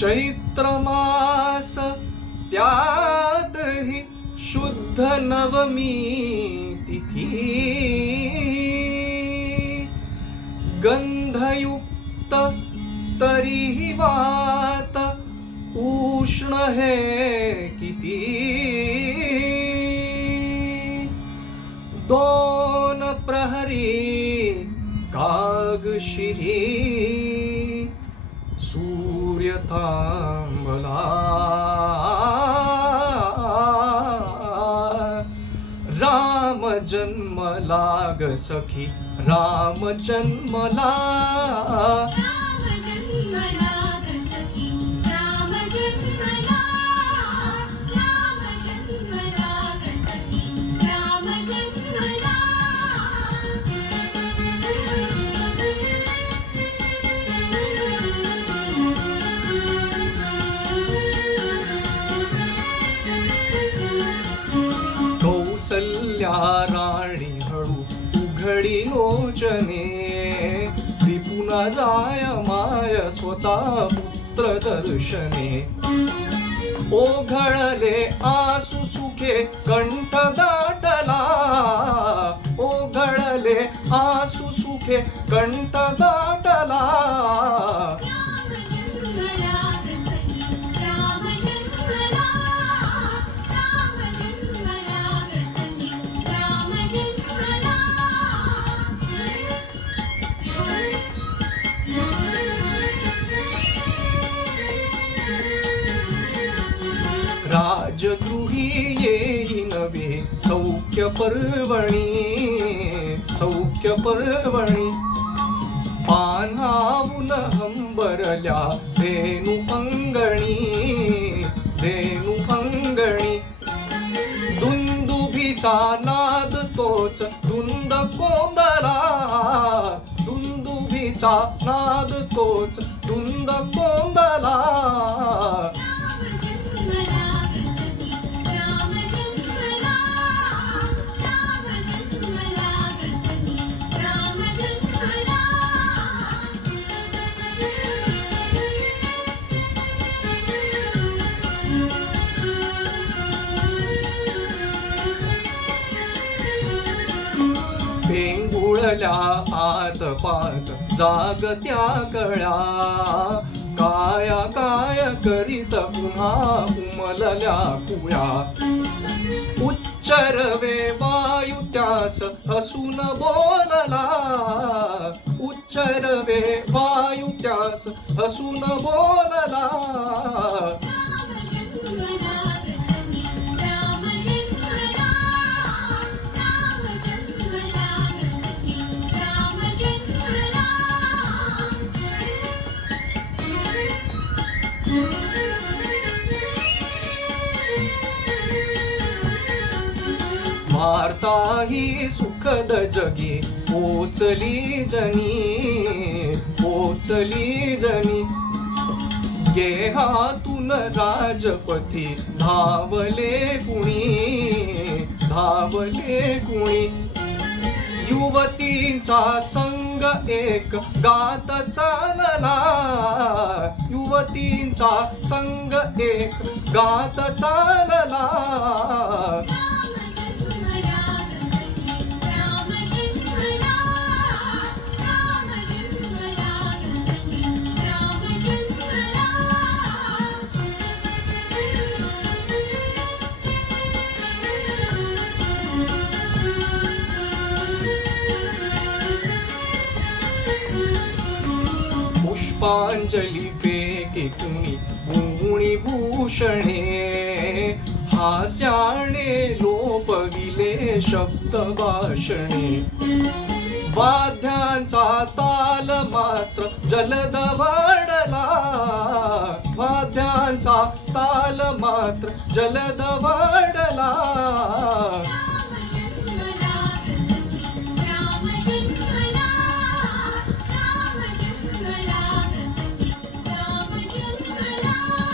चैत्र मास त्यातही शुद्ध नवमी तिथी गंधयुक्त तरीही वात उष्ण है किती दोन प्रहरी कागशिरी सूर्य थांबला राम जन्मला ग सखी राम जन्मला कौसल्या राणी हळू उघडी लोचने दीपुना जाय माय स्वतः पुत्र दर्शने ओघळले आसु सुखे कंठ दाटला ओघळले आसु सुखे कंठ दाटला राजगृही येई नवे सौख्य पर्वणी पान्हावून हंबरल्या धेनु अंगणी दुंदुभीचा नाद तोच धुंद कोंदला दुंदुभीचा नाद तोच धुंद कोंदला पेंगुळल्या आत पात जागत्या कळ्या काय करीत पुन्हा उमलल्या कुळ्या उच्चरवे वायू त्यास हसून बोलला उच्चरवे वायू त्यास हसून बोलला वार्ता ही सुखद जगी पोचली जनी गेहातून राजपथी धावले कुणी युवतींचा संग एक गात चालला युवतींचा संग एक गात चालला पुष्पांजली फेके कुणी भूषणे हास्याने लोपविले शब्द भाषणे वाद्यांचा ताल मात्र जलद वाढला वाद्यांचा ताल मात्र जलद वाढला